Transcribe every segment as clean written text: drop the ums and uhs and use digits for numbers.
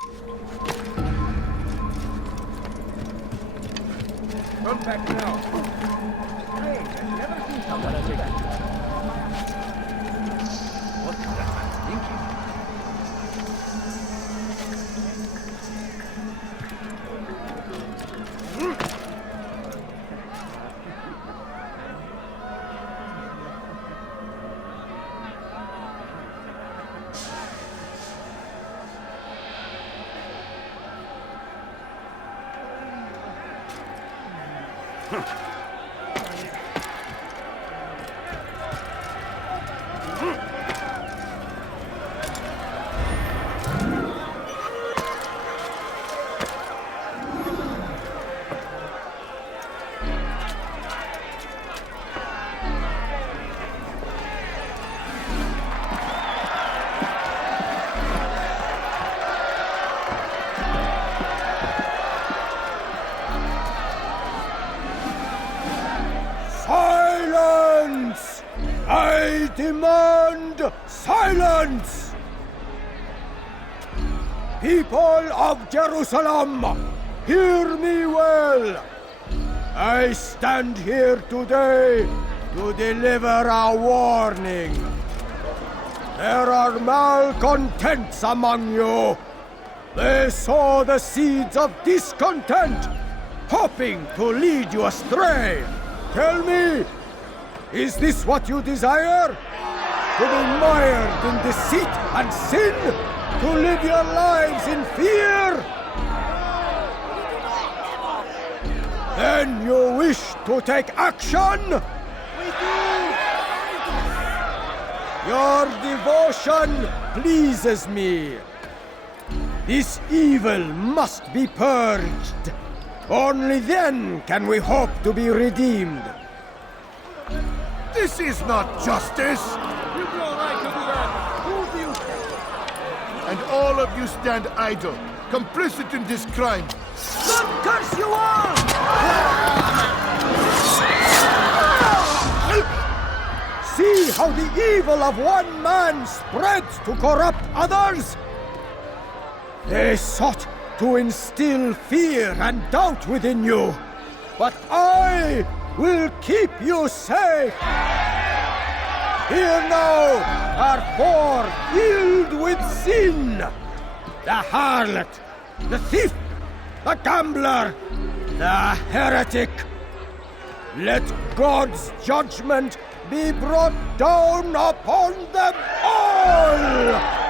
Come back now. Strange, I've never seen someone like that. What's that man thinking? Silence! I demand silence! People of Jerusalem, hear me well. I stand here today to deliver a warning. There are malcontents among you. They sow the seeds of discontent, hoping to lead you astray. Tell me, is this what you desire? To be mired in deceit and sin? To live your lives in fear? Then you wish to take action? We do! Your devotion pleases me. This evil must be purged. Only then can we hope to be redeemed. This is not justice! You've no right to do that! Who do you think? And all of you stand idle, complicit in this crime. God curse you all! See how the evil of one man spreads to corrupt others? They sought to instill fear and doubt within you, but I will keep you safe. Here now are four filled with sin. The harlot, the thief, the gambler, the heretic. Let God's judgment be brought down upon them all!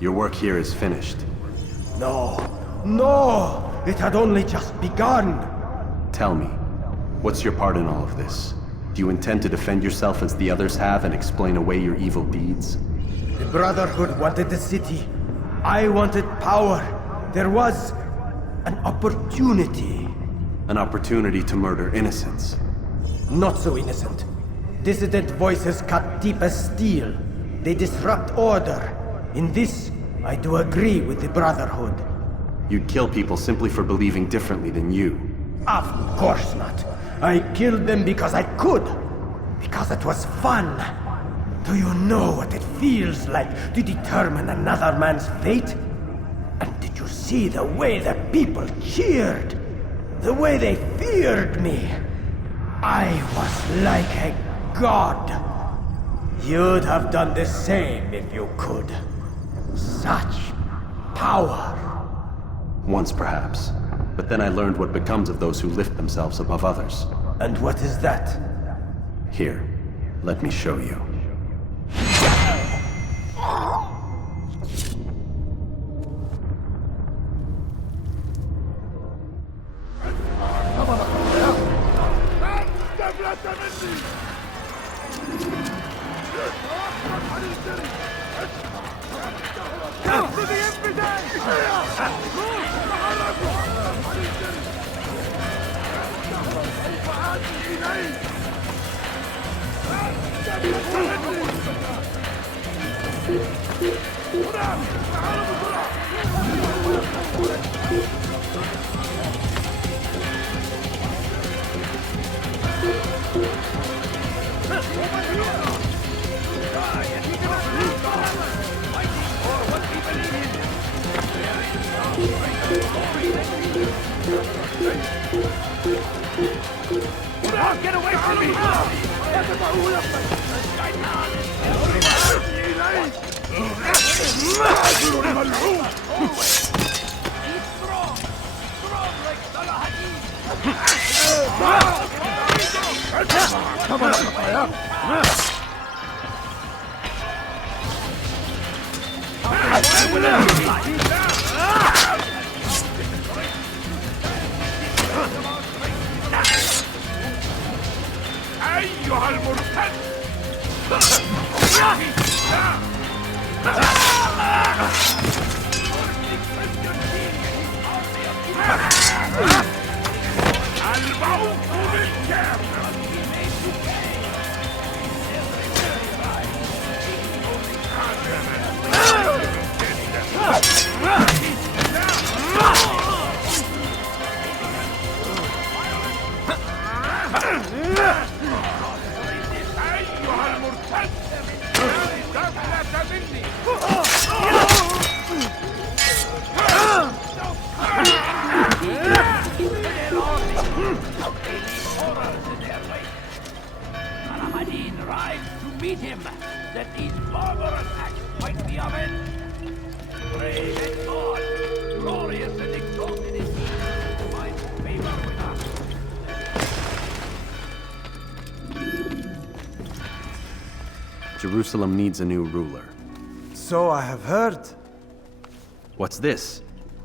Your work here is finished. No, it had only just begun. Tell me, what's your part in all of this? Do you intend to defend yourself as the others have and explain away your evil deeds? The Brotherhood wanted the city. I wanted power. There was an opportunity. An opportunity to murder innocents. not so innocent. Dissident voices cut deep as steel. They disrupt order. In this, I do agree with the Brotherhood. You'd kill people simply for believing differently than you. Of course not. I killed them because I could. Because it was fun. Do you know what it feels like to determine another man's fate? And did you see the way the people cheered? The way they feared me? I was like a god. You'd have done the same if you could. Such power. Once, perhaps. But then I learned what becomes of those who lift themselves above others. And what is that? Here, let me show you. Get away from me! أيها المرتد! الموت بالكامل! أيها المرتد! دفلة مني! Saladin rides to meet him, that these barbarous acts might be avenged. Brave and God, glorious and exalted is he, who finds favor with us. Jerusalem needs a new ruler. So I have heard. What's this?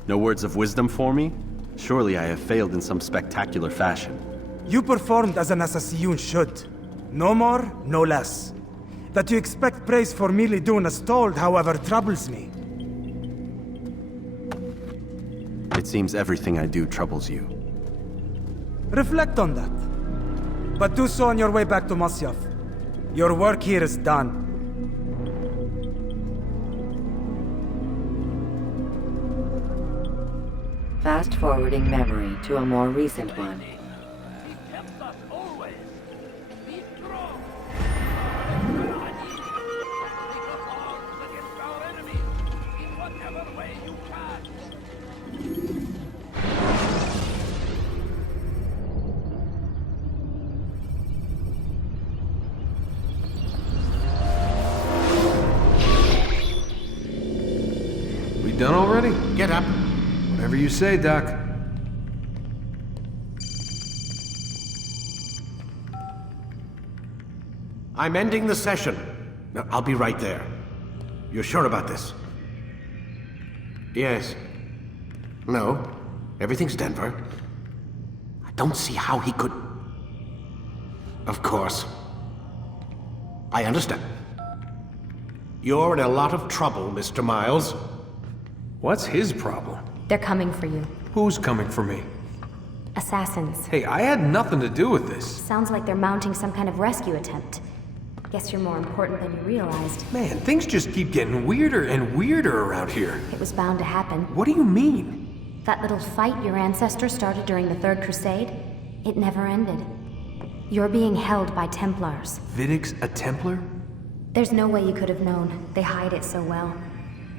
No words of wisdom for me? Surely I have failed in some spectacular fashion. You performed as an assassin should. No more, no less. That you expect praise for merely doing as told, however, troubles me. It seems everything I do troubles you. Reflect on that. But do so on your way back to Masyaf. Your work here is done. Fast-forwarding memory to a more recent one. He helps us always. Be strong. Saladin, take up arms against our enemies in whatever way you can. We done already? Get up. Whatever you say, Doc. I'm ending the session. No, I'll be right there. You're sure about this? Yes. No. Everything's Denver. I don't see how he could... Of course. I understand. You're in a lot of trouble, Mr. Miles. What's his problem? They're coming for you. Who's coming for me? Assassins. Hey, I had nothing to do with this. Sounds like they're mounting some kind of rescue attempt. Guess you're more important than you realized. Man, things just keep getting weirder and weirder around here. It was bound to happen. What do you mean? That little fight your ancestors started during the Third Crusade, it never ended. You're being held by Templars. Vidic's a Templar? There's no way you could have known. They hide it so well.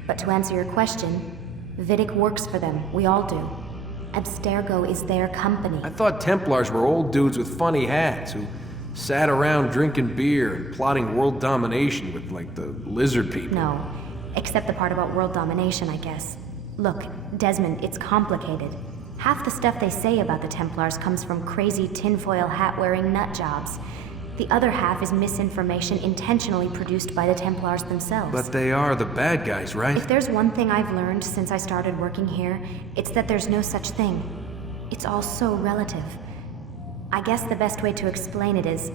But to answer your question, Vidic works for them. We all do. Abstergo is their company. I thought Templars were old dudes with funny hats who sat around drinking beer and plotting world domination with, like, the lizard people. No. Except the part about world domination, I guess. Look, Desmond, it's complicated. Half the stuff they say about the Templars comes from crazy tinfoil hat-wearing nut jobs. The other half is misinformation intentionally produced by the Templars themselves. But they are the bad guys, right? If there's one thing I've learned since I started working here, it's that there's no such thing. It's all so relative. I guess the best way to explain it is,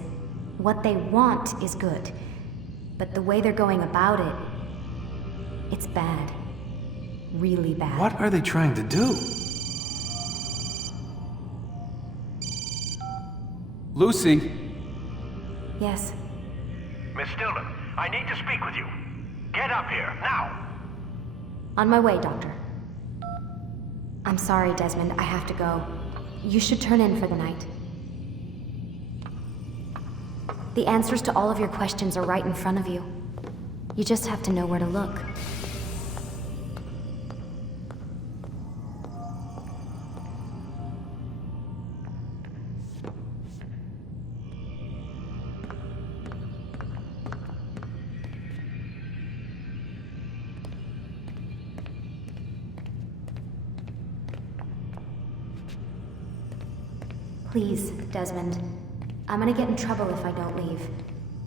what they want is good. But the way they're going about it, it's bad. Really bad. What are they trying to do? Lucy? Yes. Miss Stillman, I need to speak with you. Get up here, now! On my way, Doctor. I'm sorry, Desmond, I have to go. You should turn in for the night. The answers to all of your questions are right in front of you. You just have to know where to look. Please, Desmond. I'm gonna get in trouble if I don't leave.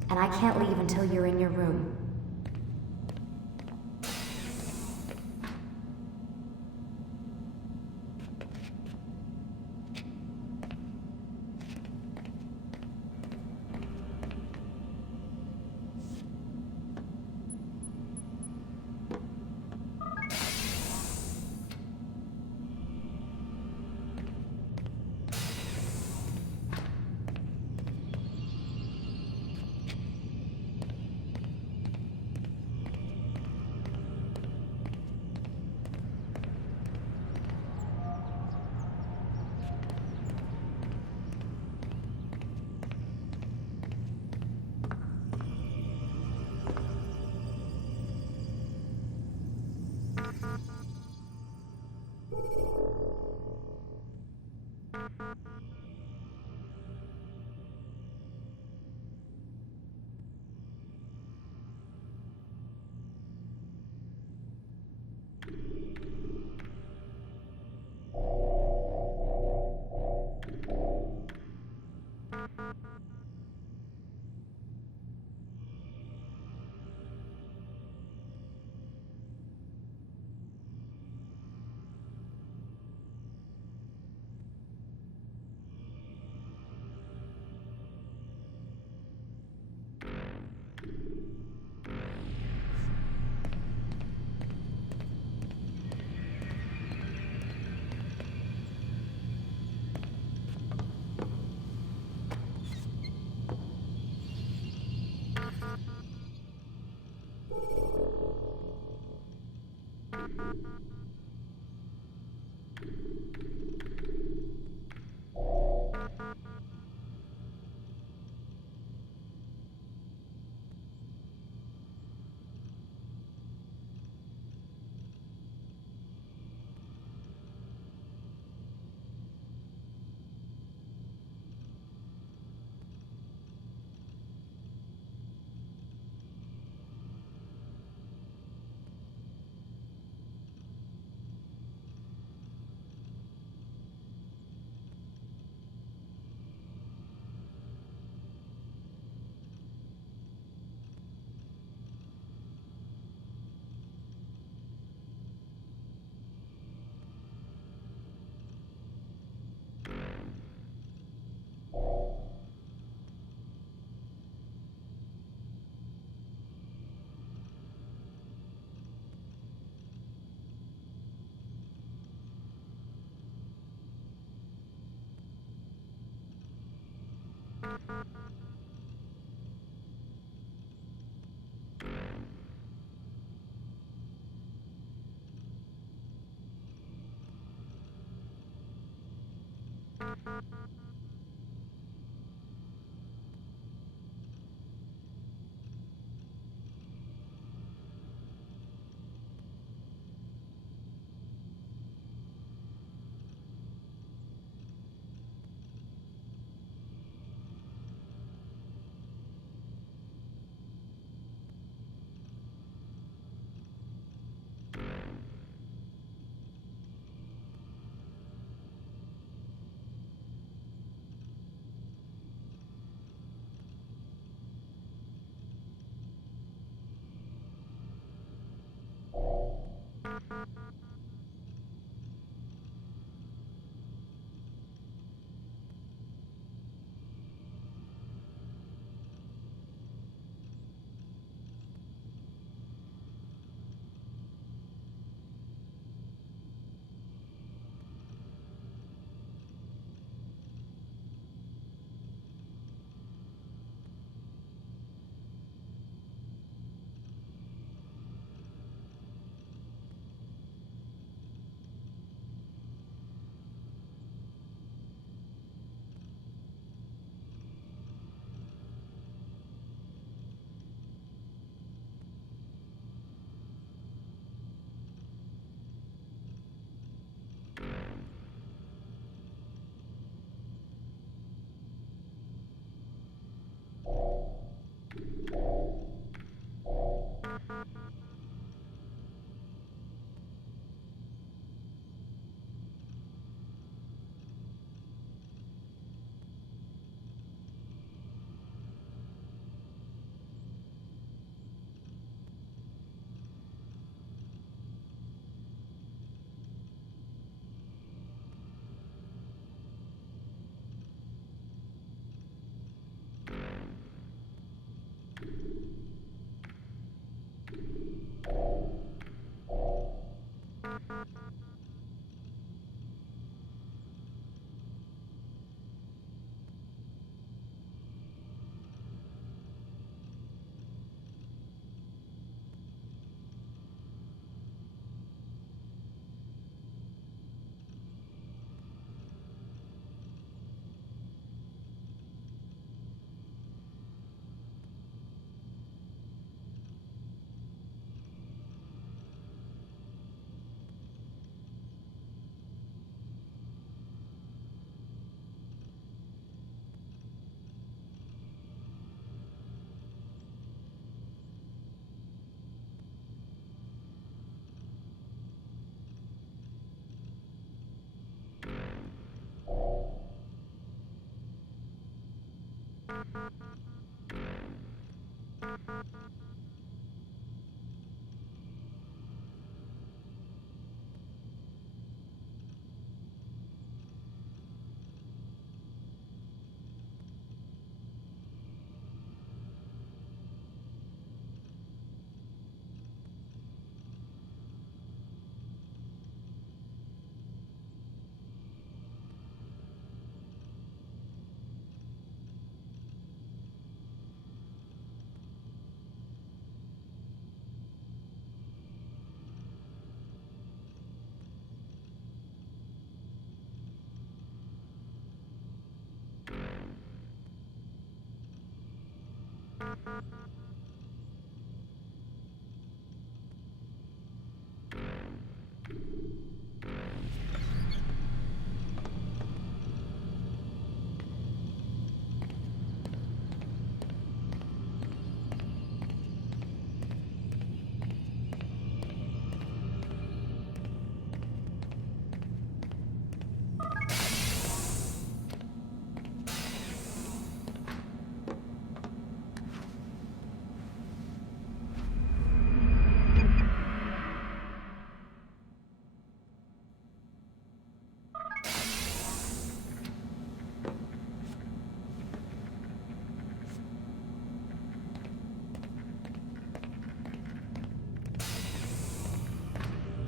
And I can't leave until you're in your room.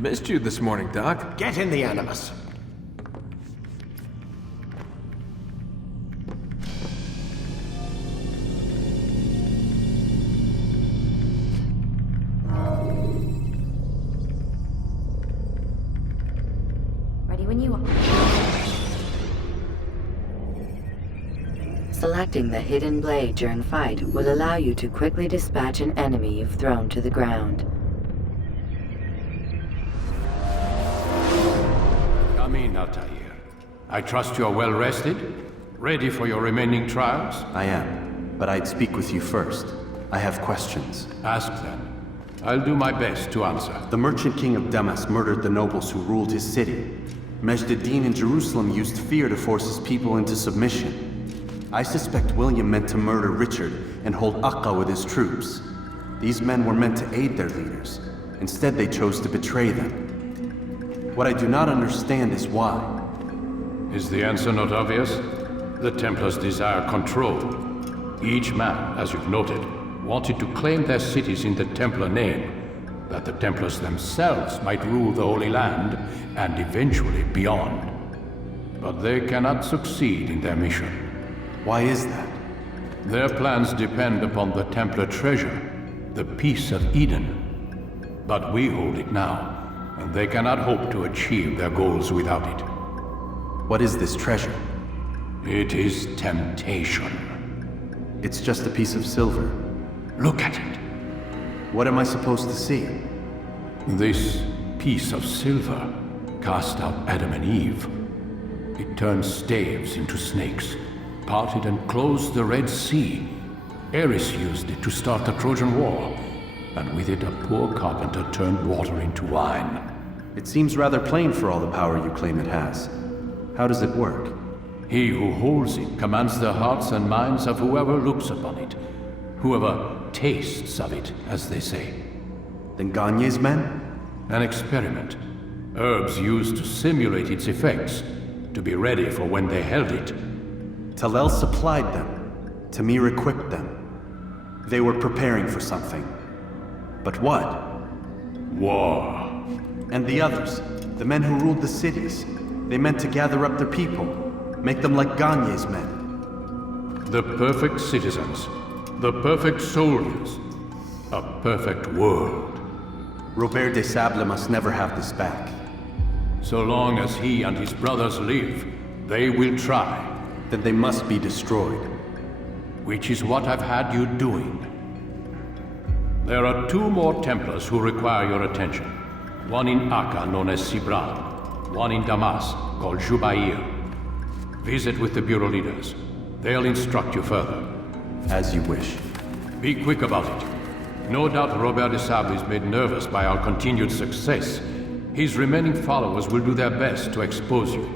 Missed you this morning, Doc. Get in the Animus. Selecting the hidden blade during fight will allow you to quickly dispatch an enemy you've thrown to the ground. Come in, Altair. I trust you're well rested? Ready for your remaining trials? I am, but I'd speak with you first. I have questions. Ask them. I'll do my best to answer. The merchant king of Damas murdered the nobles who ruled his city. Majd ad-Din in Jerusalem used fear to force his people into submission. I suspect William meant to murder Richard and hold Akka with his troops. These men were meant to aid their leaders. Instead, they chose to betray them. What I do not understand is why. Is the answer not obvious? The Templars desire control. Each man, as you've noted, wanted to claim their cities in the Templar name, that the Templars themselves might rule the Holy Land and eventually beyond. But they cannot succeed in their mission. Why is that? Their plans depend upon the Templar treasure, the Peace of Eden. But we hold it now, and they cannot hope to achieve their goals without it. What is this treasure? It is temptation. It's just a piece of silver. Look at it. What am I supposed to see? This piece of silver cast out Adam and Eve. It turned staves into snakes, parted and closed the Red Sea. Ares used it to start the Trojan War, and with it a poor carpenter turned water into wine. It seems rather plain for all the power you claim it has. How does it work? He who holds it commands the hearts and minds of whoever looks upon it. Whoever tastes of it, as they say. Then Gagne's men? An experiment. Herbs used to simulate its effects, to be ready for when they held it. Talel supplied them. Tamir equipped them. They were preparing for something. But what? War. And the others, the men who ruled the cities, they meant to gather up their people, make them like Gagne's men. The perfect citizens. The perfect soldiers. A perfect world. Robert des Sables must never have this back. So long as he and his brothers live, they will try. Then they must be destroyed. Which is what I've had you doing. There are 2 more Templars who require your attention. One in Akka, known as Sibran. One in Damas, called Jubair. Visit with the Bureau leaders. They'll instruct you further. As you wish. Be quick about it. No doubt Robert des Sables is made nervous by our continued success. His remaining followers will do their best to expose you.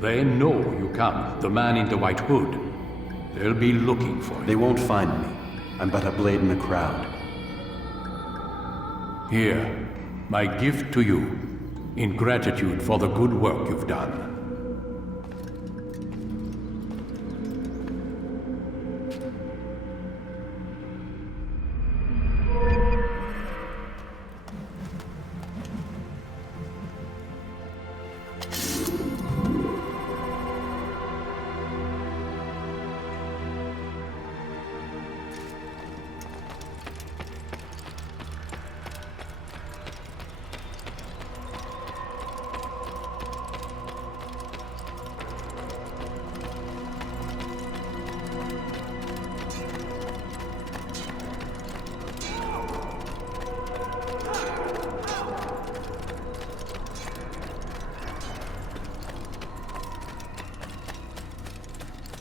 They know you come, the man in the white hood. They'll be looking for you. They won't find me. I'm but a blade in the crowd. Here, my gift to you, in gratitude for the good work you've done.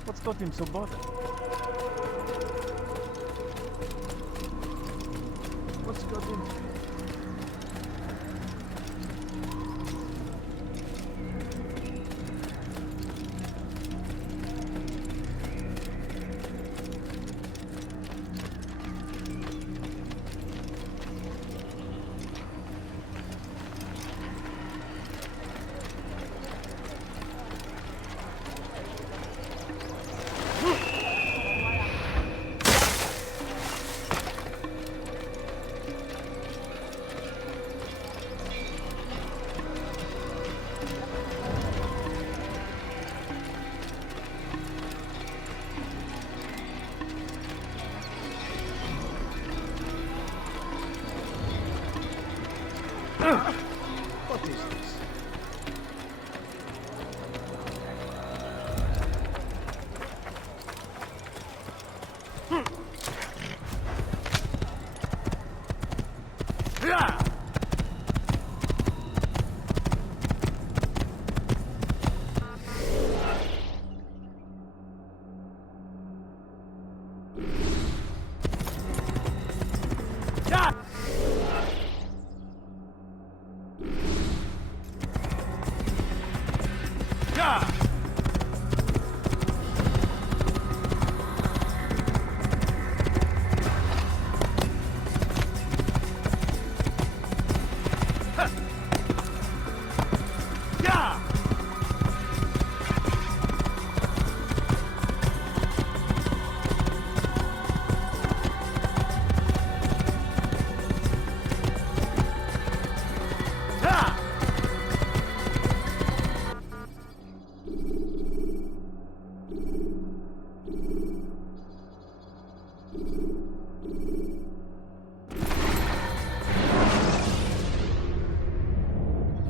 What's got him so bothered? What's got him?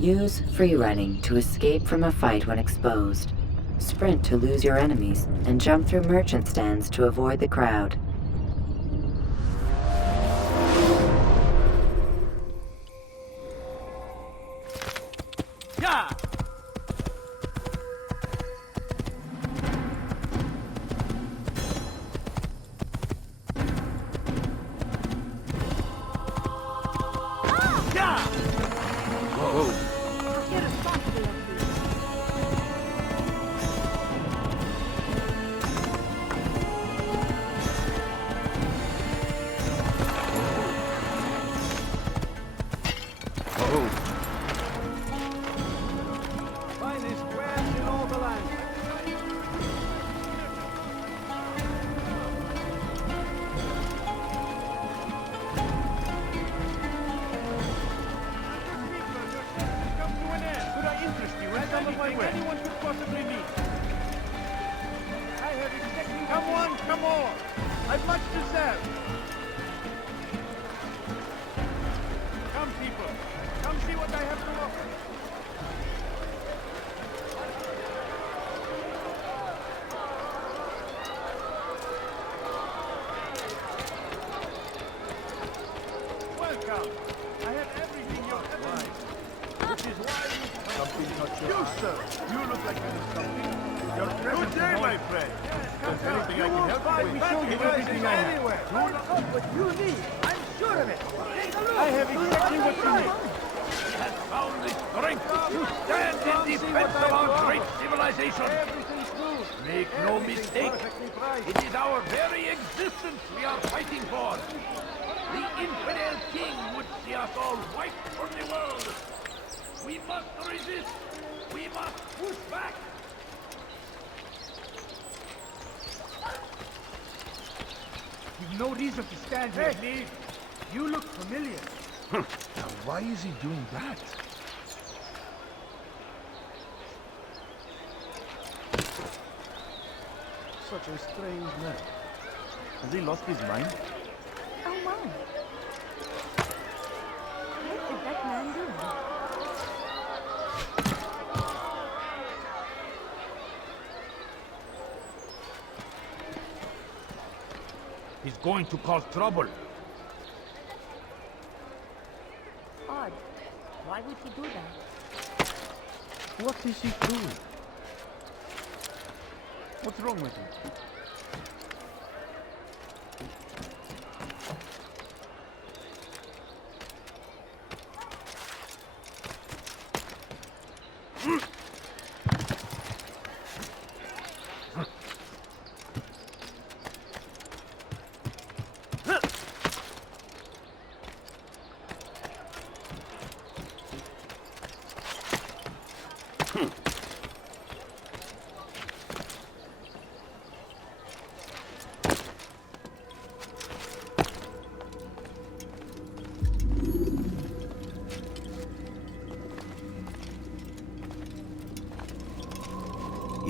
Use free running to escape from a fight when exposed. Sprint to lose your enemies, and jump through merchant stands to avoid the crowd. Yeah! Finest wares in all the land. Come to an end. Could I interest you in anything anyone could possibly need? I have exactly... Come on, come on! I've much to sell. Come, people. Come see what I have to offer. Welcome. I have everything you'll ever need. Which is why you, sir. You look like you need something. Good day, my friend. There's anything I can help you with. Show you everything I have. What you need, I'm sure of it. I have exactly what you need. We have found the strength to stand in defense of our great civilization. Everything's good. Make no mistake, it is our very existence we are fighting for. The infidel king would see us all wiped from the world. We must resist. We must push back. You've no reason to stand here. Leave. You look familiar. Now, why is he doing that? Such a strange man. Has he lost his mind? Oh, my. What is that man doing? He's going to cause trouble. Odd. Why would he do that? What is he doing? What's wrong with him?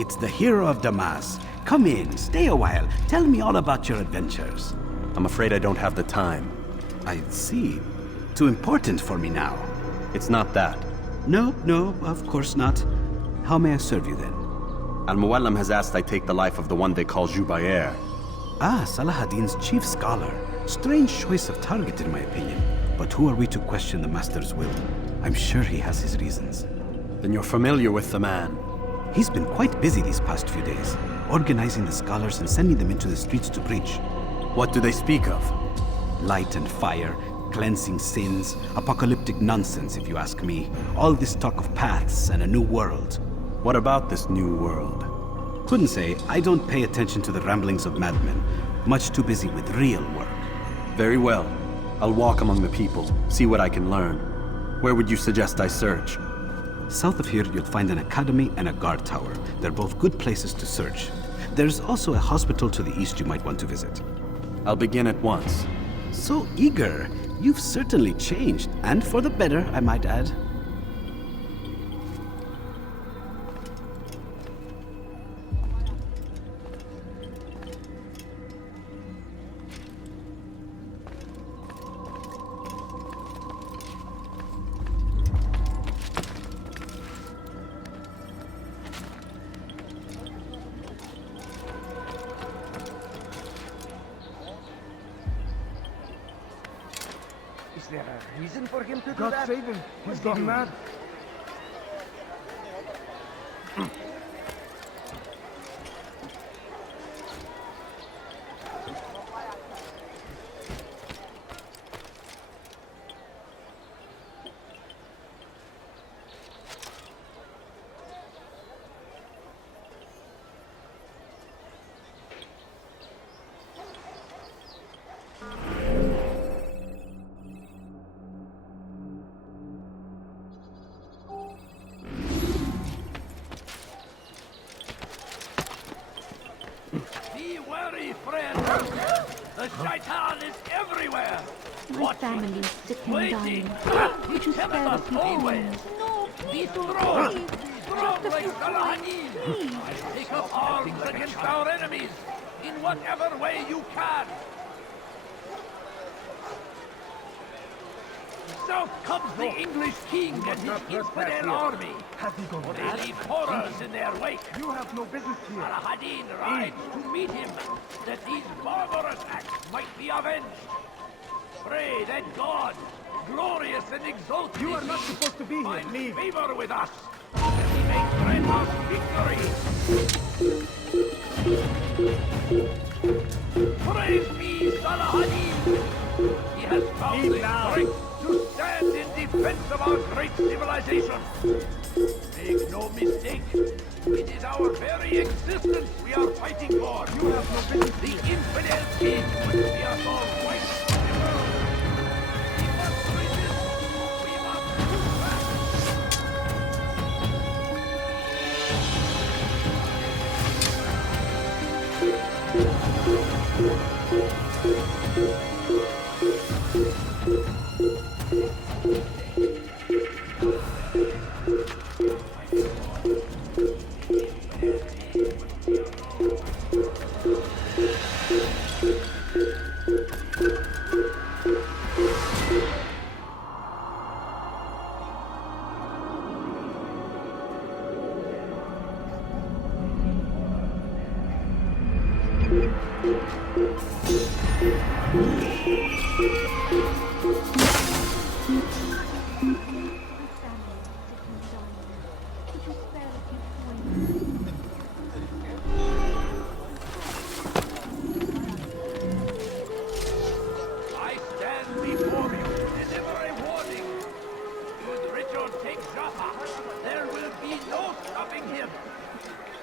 It's the hero of Damas. Come in, stay a while. Tell me all about your adventures. I'm afraid I don't have the time. I see. Too important for me now. It's not that. No, of course not. How may I serve you then? Al-Muallim has asked I take the life of the one they call Jubair. Ah, Salahadin's chief scholar. Strange choice of target in my opinion. But who are we to question the Master's will? I'm sure he has his reasons. Then you're familiar with the man. He's been quite busy these past few days, organizing the scholars and sending them into the streets to preach. What do they speak of? Light and fire, cleansing sins, apocalyptic nonsense if you ask me. All this talk of paths and a new world. What about this new world? Couldn't say. I don't pay attention to the ramblings of madmen. Much too busy with real work. Very well. I'll walk among the people, see what I can learn. Where would you suggest I search? South of here, you'll find an academy and a guard tower. They're both good places to search. There's also a hospital to the east you might want to visit. I'll begin at once. So eager. You've certainly changed, and for the better, I might add. there a reason for him to do God that? save him. He's gone mad. Be wary, friend. The shaitan is everywhere. My family is sick and Waiting. dying. He's telling us always. No, Be please don't strong. leave. Strong Just a like few Salahadin. points, Take up arms against our enemies in whatever way you can. South comes the English king and his infidel army. They leave horrors in their wake. You have no business here. Salahadin rides to meet him, that these barbarous acts might be avenged. Pray that God, glorious and exalted, You are not supposed to be here. find Leave. favor with us, that we may grant us victory. Praise be Salahadin! He has found Leave the now. strength to stand in defense of our great civilization. Make no mistake, it is our very existence we are fighting for. You have no business The here. infidel king would see us all white from the world. We must resist. We must push back. I stand before you to deliver a warning. Should Richard take Jaffa, there will be no stopping him.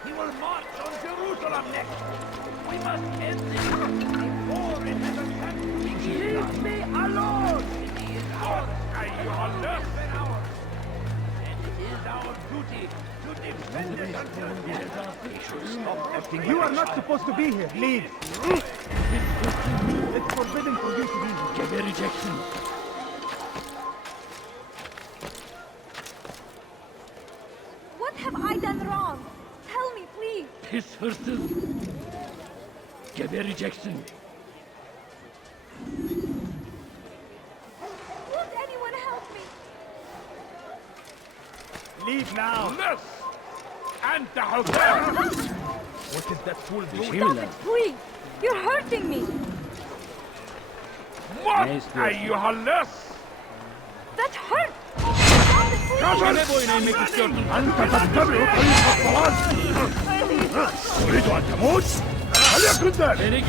He will march on Jerusalem next. We must end this before it has a chance to begin. Leave me alone! It is ours, and ours. And it is our duty to defend it until death. We should stop acting You like are a not child. supposed to be here. Leave. It's forbidden for you to be here. Get a rejection. What have I done wrong? Tell me, please. His verses. Get a rejection. Won't anyone help me? Leave now. Miss! أنت حكام! What is that fool Stop it, please. You're hurting me. موت أيها اللص! That hurt. Stop it, please. أنت تتبع طريق الضلال تريد أن تموت؟ فليكن ذلك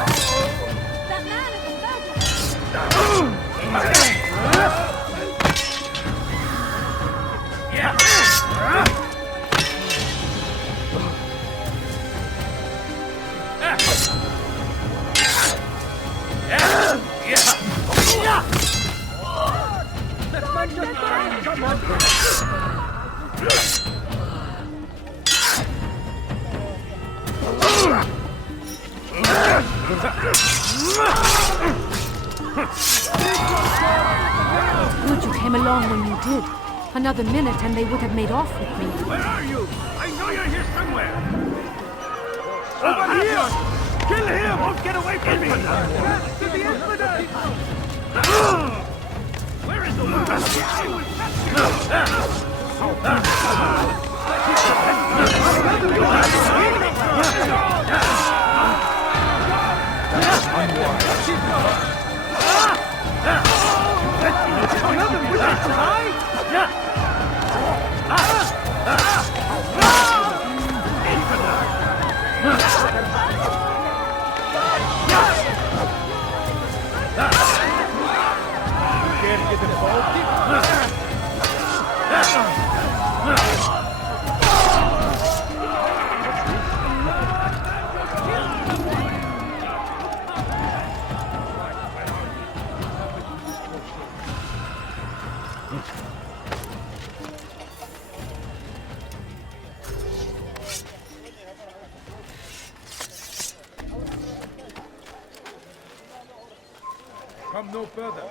That man is a murderer. Good you came along when you did. Another minute and they would have made off with me. Where are you? I know you're here somewhere! Over here! Kill him! Don't get away from me! To the infidel! Where is Come no further.